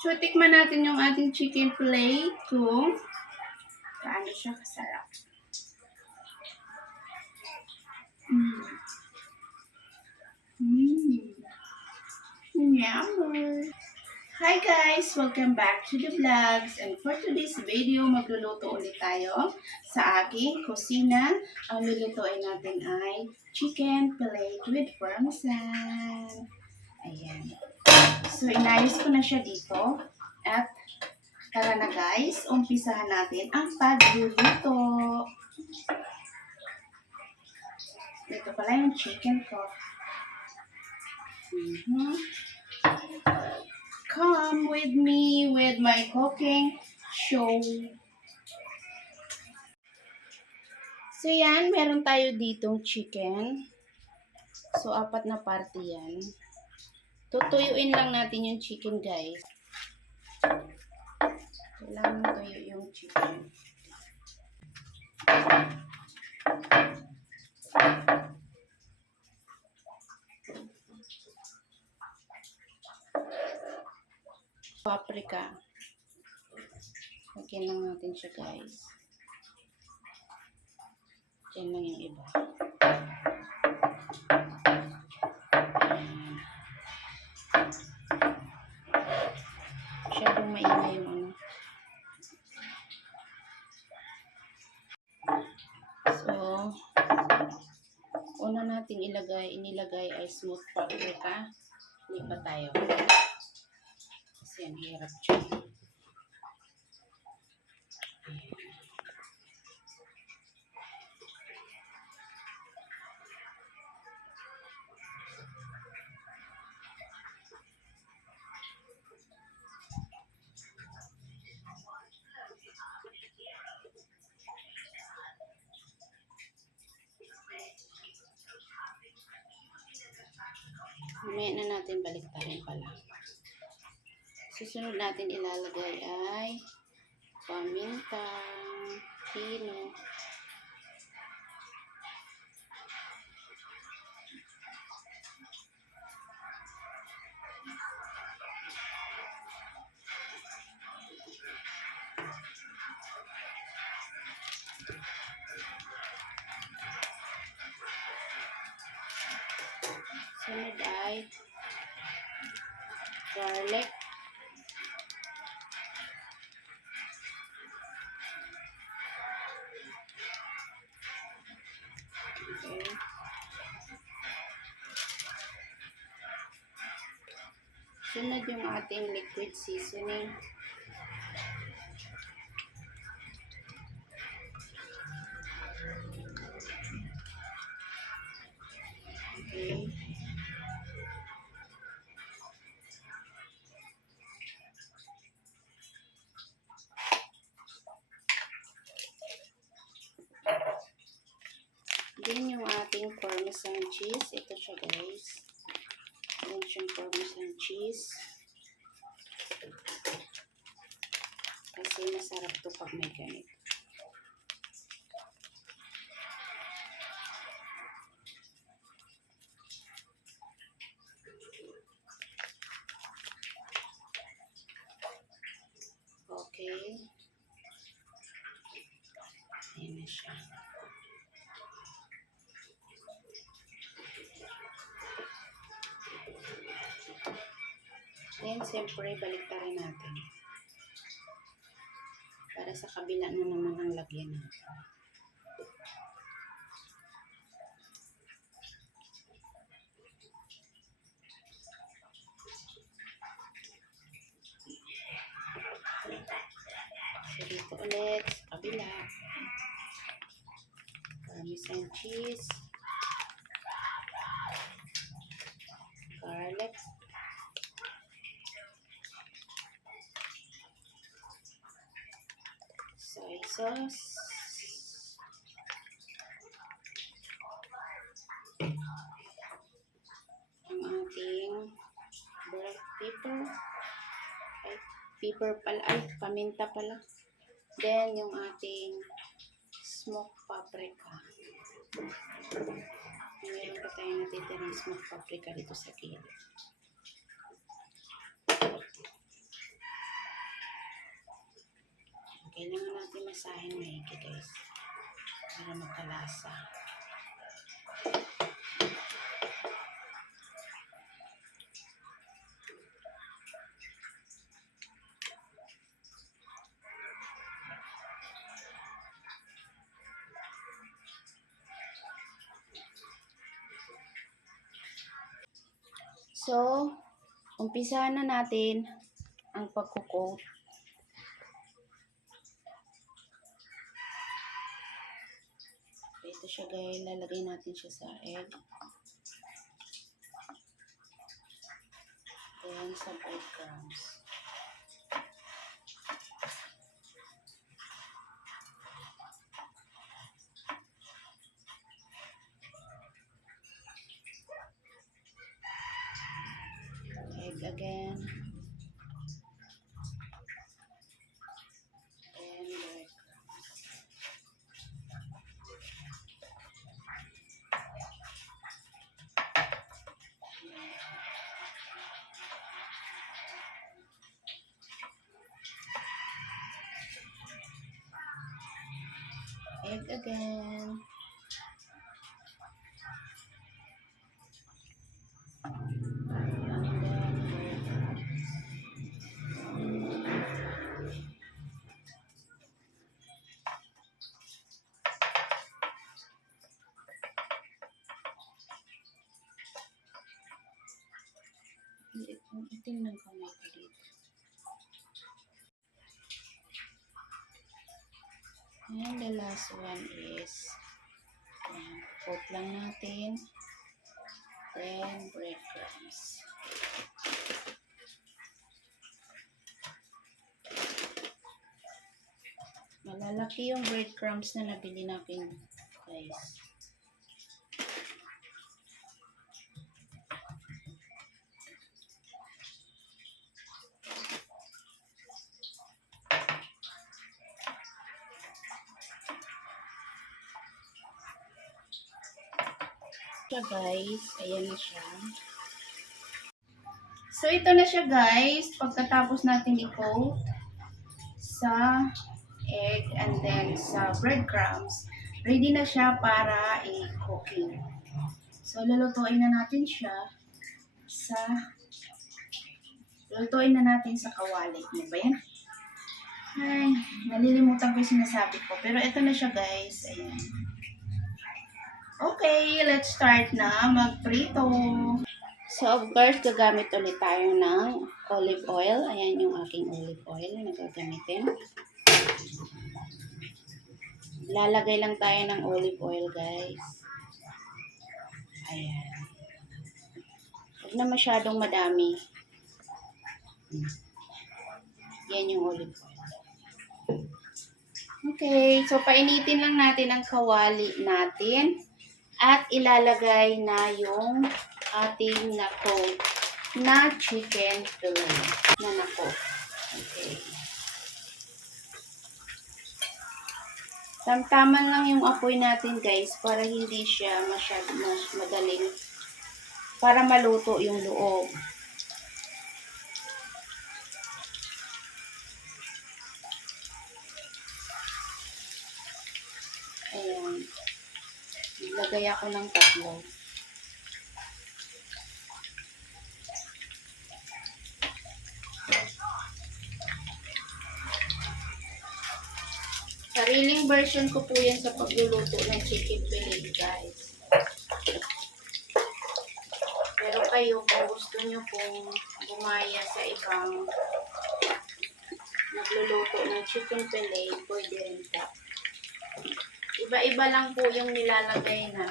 So, tikman natin yung ating chicken plate kung paano siya kasarap. Yummy! Hi guys! Welcome back to the vlogs. And for today's video, magluluto ulit tayo sa aking kusina. Ang lulutuin natin ay chicken plate with parmesan. Ayan. So, inayos ko na siya dito. At tara na guys, umpisahan natin ang pagluluto. Ito pala yung chicken ko. Come with me with my cooking show. So yan, meron tayo ditong chicken. So 4 na parte yan. Tutuyuin lang natin yung chicken guys. Kailangan tuyo yung chicken. Paprika. Lagyan lang natin siya guys. Yan lang yung iba. Masyadong maingay yung ano. So, una natin inilagay ay smooth paprika. Lipat tayo. Kasi ang hirap siya. Mamaya na natin baliktarin pala. Susunod natin ilalagay ay paminta, pino. Sunod ay garlic. Okay. Sunod yung ating liquid seasoning. Okay. Then yung ating parmesan cheese. Ito siya guys. Yan siyang parmesan cheese. Kasi masarap to pag may ganito. Okay. Ayan na siya. Then, siyempre, baliktarin natin. Para sa kabila na naman ang lagyan natin. So, dito ulit, sa kabila. Parmesan cheese. Garlic. Soy sauce. Ang ating black pepper. Ay, pepper pala. Ay, paminta pala. Then, yung ating smoked paprika. Meron pa tayo natitirang smoked paprika dito sa gilid. Kailangan natin masahin maigi guys. Para magkalasa. So, umpisahan na natin ang pagko-coat. Ito siya guys, lalagay natin siya sa egg. Then sa breadcrumbs. Egg again. And breadcrumbs. Egg again. Itim ng kamay ko dito. And the last one is coat lang natin. Then breadcrumbs. Malalaki yung breadcrumbs na nabili natin guys. Siya guys, ayan na siya. So ito na siya guys, pagkatapos natin i-coat sa egg and then sa breadcrumbs, ready na siya para i-cooking. So lulutuin na natin siya sa kawali. Ano ba yan? Ay, nalilimutan ko yung sinasabi ko. Pero ito na siya guys, ayan. Okay, let's start na magprito. So, of course, gagamit ulit tayo ng olive oil. Ayan yung aking olive oil na gagamitin. Lalagay lang tayo ng olive oil, guys. Ayan. Huwag na masyadong madami. Yan yung olive oil. Okay, so painitin lang natin ang kawali natin. At ilalagay na yung ating na-coat na chicken fillet na na-coat. Okay. Tamtaman lang yung apoy natin guys para hindi siya masyadong madaling para maluto yung loob. Ayan. Lagay ako ng tatlo. Sariling version ko po yan sa pagluluto ng chicken fillet, guys. Pero kayo, kung gusto nyo pong bumaya sa ibang nagluluto ng chicken fillet, pwede rin po. Iba-iba lang po yung nilalagay na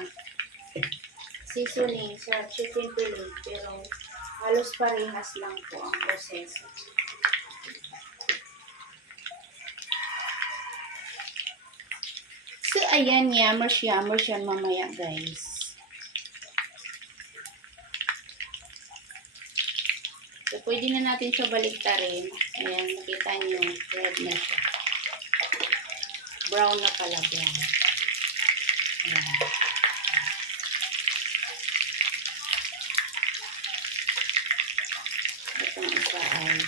seasoning sa chicken fillet, pero halos parehas lang po ang proseso. So, ayan, yammers yan mamaya, guys. So, pwede na natin siya baliktarin. Ayan, nakita nyo, red na siya. Brown na pala, brown. Ayan. Itong isa ay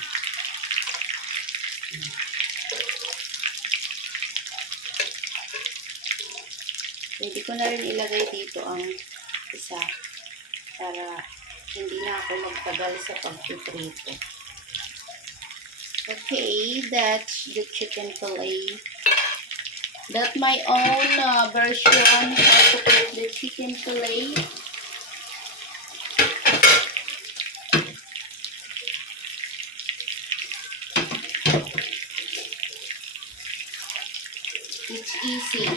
Pwede ko na rin ilagay dito ang isa para hindi na ako magtagal sa pagpiprito. Okay, that's the chicken fillet. That's my own version how to cook the chicken fillet. It's easy.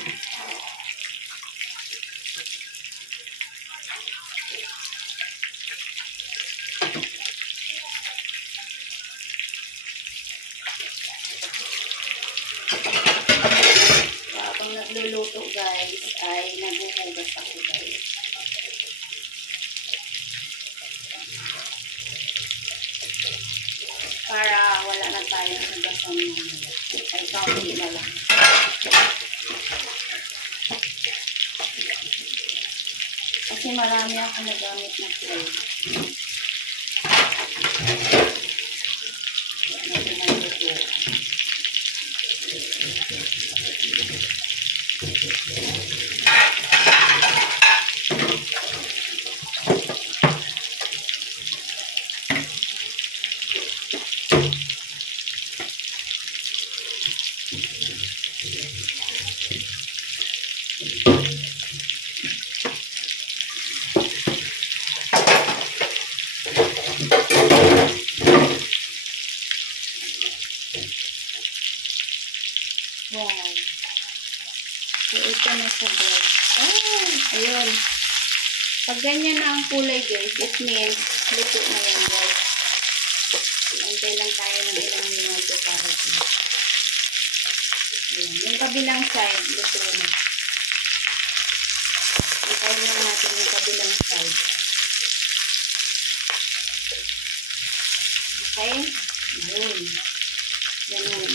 Habang nagluluto guys, ay naguhugas ako guys. Para wala na tayong hugasan mamaya. Ay, kaunti na lang. Kasi marami ako nagamit na plate. Yan na pinaglutuan. Wow. So, ito na siya guys. Oh, ayun. Pag ganyan na ang kulay guys, it means luto na yan guys. Antay lang tayo ng ilang minuto para dito. Ayun. Yung kabilang side, luto na. Antay lang natin yung kabilang side. Okay? Ayun. Ganun.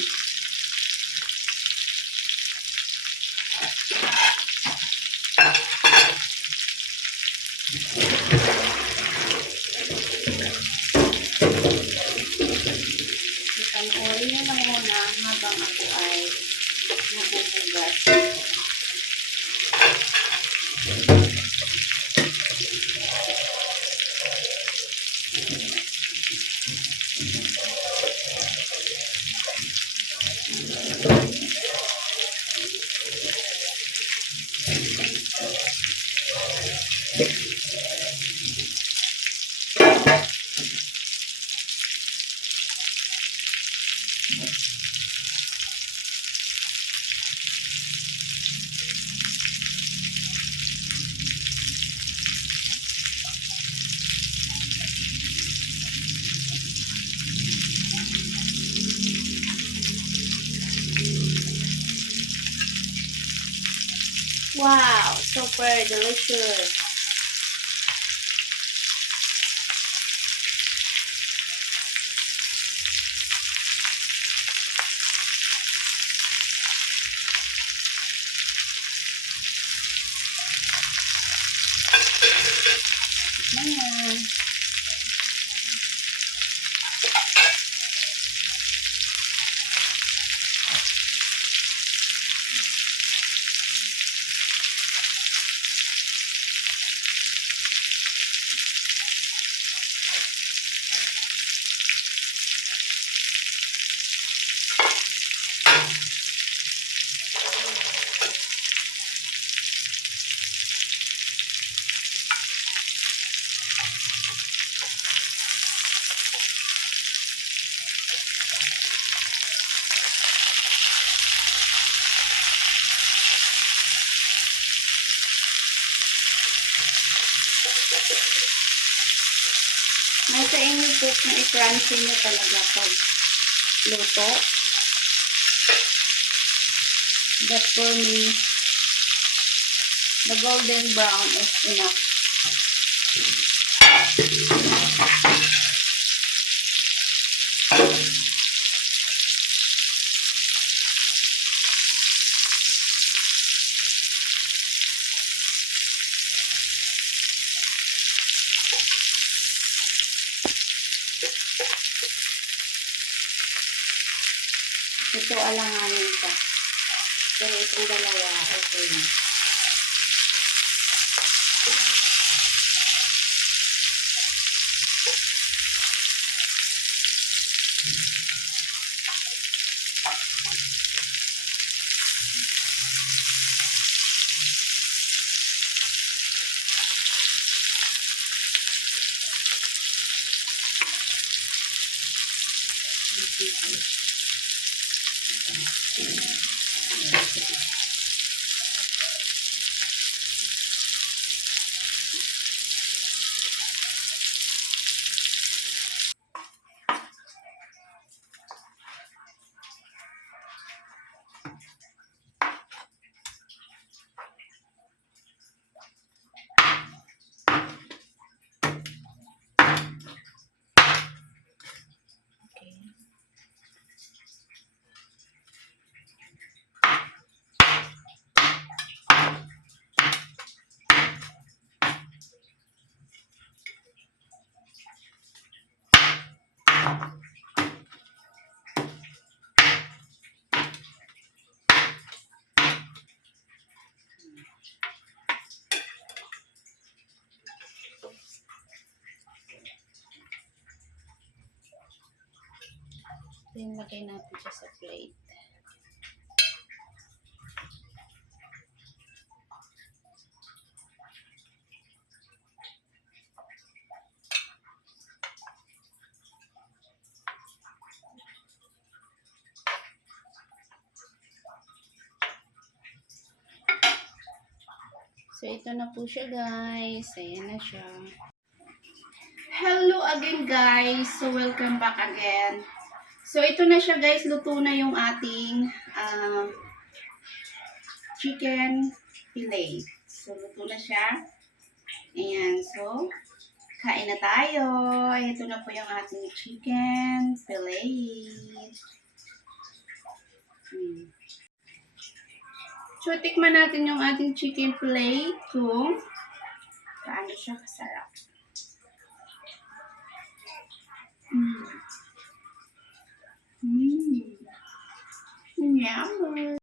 Panoorin nyo lang muna habang ako ay naguhugas. Wow, super delicious. Ayan. Nasa inyo po kung i-crunchy nyo talaga pag luto. But for me, the golden brown is enough. Ito alanganin pa. Pero itong dalawa, okay na. Okay. Then, lagay natin siya sa plate. So, ito na po siya, guys. Ayan na siya. Hello again, guys. So, welcome back again. So, ito na siya, guys. Luto na yung ating chicken fillet. So, luto na siya. Ayan. So, kain na tayo. Ito na po yung ating chicken fillet. So, tikman natin yung ating chicken fillet kung paano siya kasarap. Yummy.